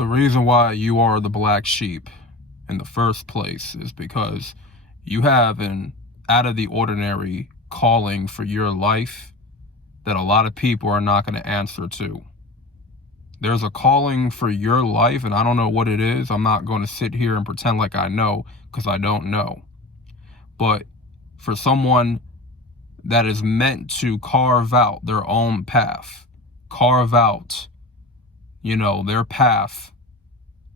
The reason why you are the black sheep in the first place is because you have an out of the ordinary calling for your life that a lot of people are not going to answer to. There's a calling for your life, and I don't know what it is. I'm not going to sit here and pretend like I know, because I don't know. But for someone that is meant to carve out their own path, carve out, their path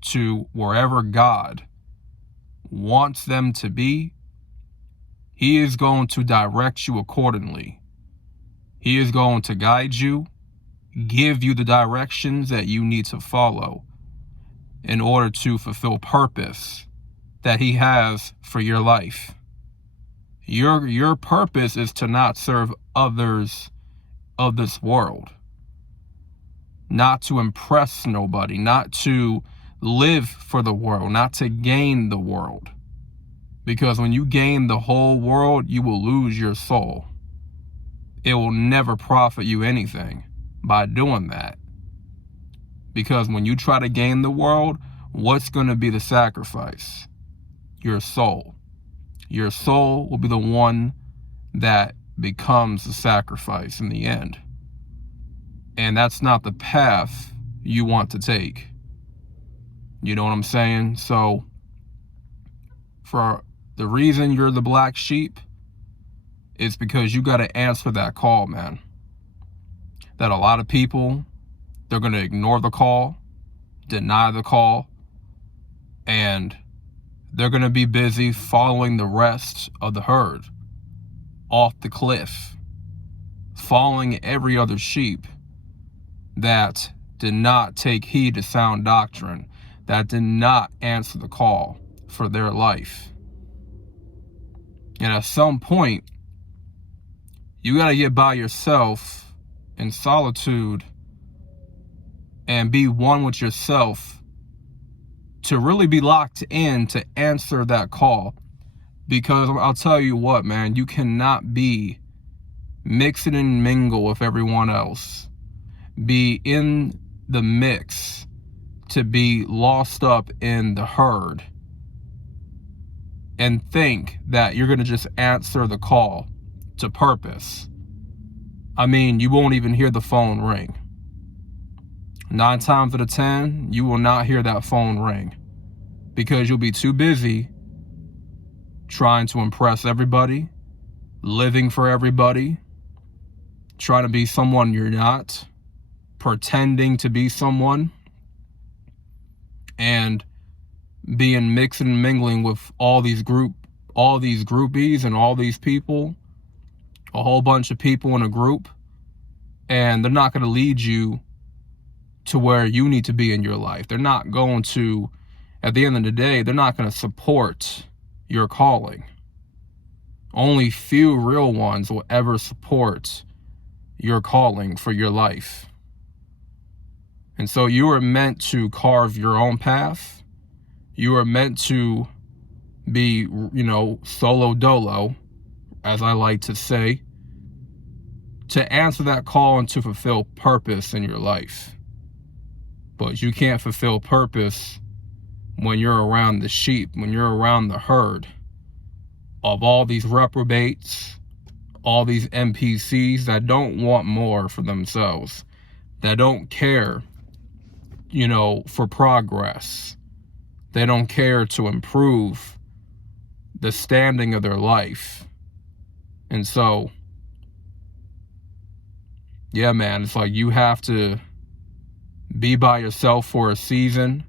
to wherever God wants them to be, He is going to direct you accordingly. He is going to guide you, give you the directions that you need to follow in order to fulfill purpose that He has for your life. Your purpose is to not serve others of this world, not to impress nobody, not to live for the world, not to gain the world. Because when you gain the whole world, you will lose your soul. It will never profit you anything by doing that. Because when you try to gain the world, what's going to be the sacrifice? Your soul. Your soul will be the one that becomes the sacrifice in the end. And that's not the path you want to take. You know what I'm saying? So, for the reason you're the black sheep is because you got to answer that call, man. That a lot of people, they're going to ignore the call, deny the call, and they're going to be busy following the rest of the herd off the cliff, following every other sheep that did not take heed to sound doctrine, that did not answer the call for their life. And at some point, you got to get by yourself in solitude and be one with yourself to really be locked in to answer that call. Because I'll tell you what, man, you cannot be mixing and mingle with everyone else. Be in the mix to be lost up in the herd and think that you're going to just answer the call to purpose. I mean, you won't even hear the phone ring. 9 times out of 10, you will not hear that phone ring because you'll be too busy trying to impress everybody, living for everybody, trying to be someone you're not, pretending to be someone, and being mixed and mingling with all these groupies and all these people, a whole bunch of people in a group, and they're not going to lead you to where you need to be in your life. They're not going to, at the end of the day, they're not going to support your calling. Only few real ones will ever support your calling for your life. And so you are meant to carve your own path. You are meant to be, solo dolo, as I like to say, to answer that call and to fulfill purpose in your life. But you can't fulfill purpose when you're around the sheep, when you're around the herd of all these reprobates, all these NPCs that don't want more for themselves, that don't care, for progress. They don't care to improve the standing of their life. And so, yeah, man, it's like you have to be by yourself for a season,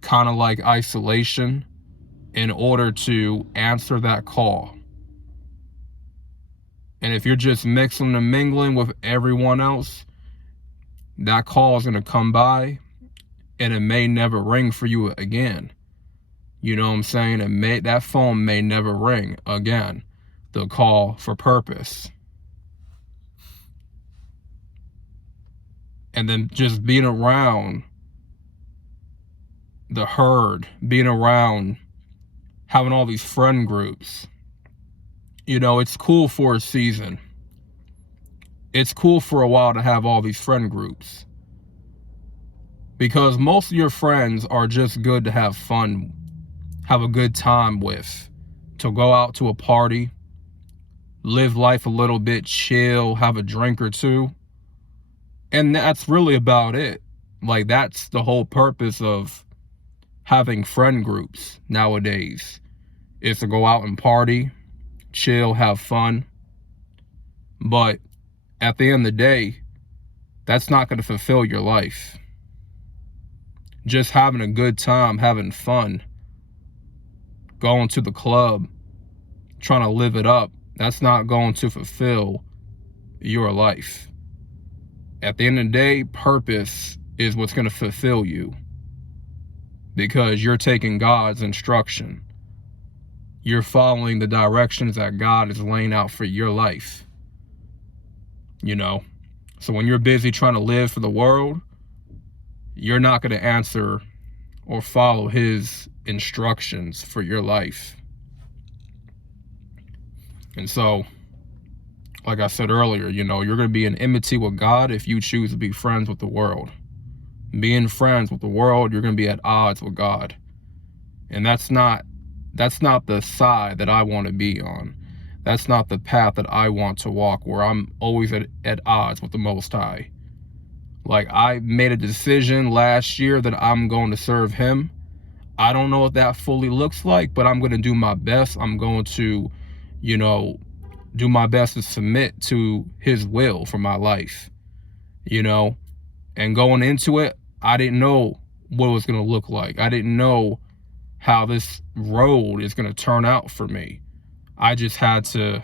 kind of like isolation, in order to answer that call. And if you're just mixing and mingling with everyone else, that call is going to come by and it may never ring for you again. You know what I'm saying? That phone may never ring again. The call for purpose. And then just being around the herd, being around, having all these friend groups. It's cool for a season. It's cool for a while to have all these friend groups. Because most of your friends are just good to have fun, have a good time with, to go out to a party, live life a little bit, chill, have a drink or two. And that's really about it. Like, that's the whole purpose of having friend groups nowadays, is to go out and party, chill, have fun. But at the end of the day, that's not going to fulfill your life. Just having a good time, having fun, going to the club, trying to live it up, that's not going to fulfill your life. At the end of the day, purpose is what's going to fulfill you, because you're taking God's instruction. You're following the directions that God is laying out for your life. You know, so when you're busy trying to live for the world, you're not going to answer or follow his instructions for your life. And so, like I said earlier, you know, you're going to be in enmity with God if you choose to be friends with the world. Being friends with the world, you're going to be at odds with God. And that's not the side that I want to be on. That's not the path that I want to walk, where I'm always at odds with the Most High. Like, I made a decision last year that I'm going to serve him. I don't know what that fully looks like, but I'm going to do my best. I'm going to, you know, do my best to submit to his will for my life, you know. And going into it, I didn't know what it was going to look like. I didn't know how this road is going to turn out for me. I just had to,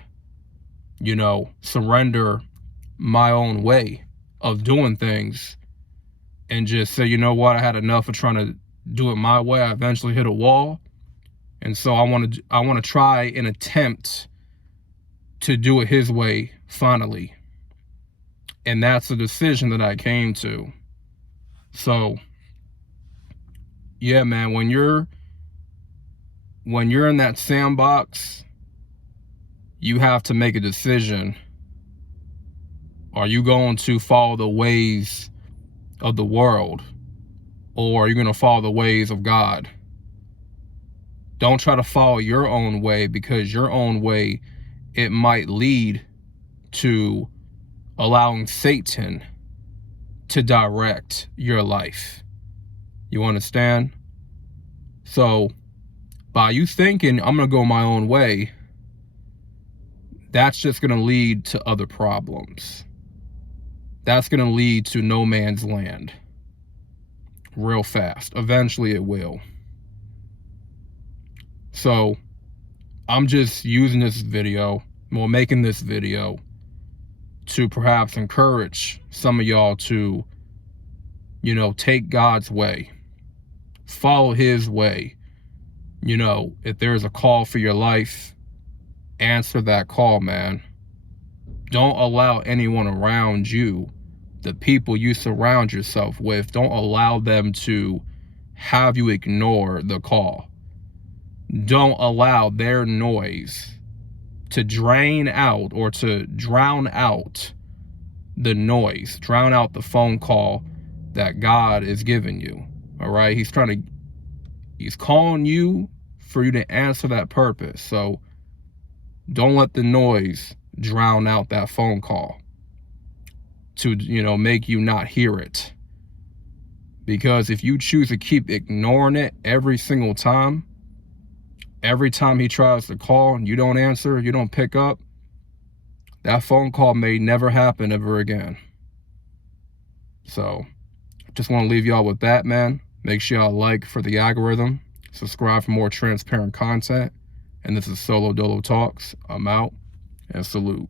you know, surrender my own way of doing things and just say, you know what, I had enough of trying to do it my way. I eventually hit a wall. And so I want to try and attempt to do it his way finally. And that's the decision that I came to. So, yeah, man, when you're in that sandbox, you have to make a decision. Are you going to follow the ways of the world, or are you going to follow the ways of God? Don't try to follow your own way, because your own way, it might lead to allowing Satan to direct your life. You understand? So, by you thinking, I'm going to go my own way, that's just going to lead to other problems. That's going to lead to no man's land real fast. Eventually it will. So I'm just using this video, well, making this video to perhaps encourage some of y'all to, you know, take God's way, follow his way. You know, if there's a call for your life, answer that call, man. Don't allow anyone around you, the people you surround yourself with, don't allow them to have you ignore the call. Don't allow their noise to drain out or to drown out the noise, drown out the phone call that God is giving you. All right? He's calling you for you to answer that purpose. So don't let the noise drown out that phone call to, you know, make you not hear it. Because if you choose to keep ignoring it every single time he tries to call and you don't answer, you don't pick up, that phone call may never happen ever again. So just want to leave y'all with that, man. Make sure y'all like for the algorithm, subscribe for more transparent content. And this is Solo Dolo Talks. I'm out, and salute.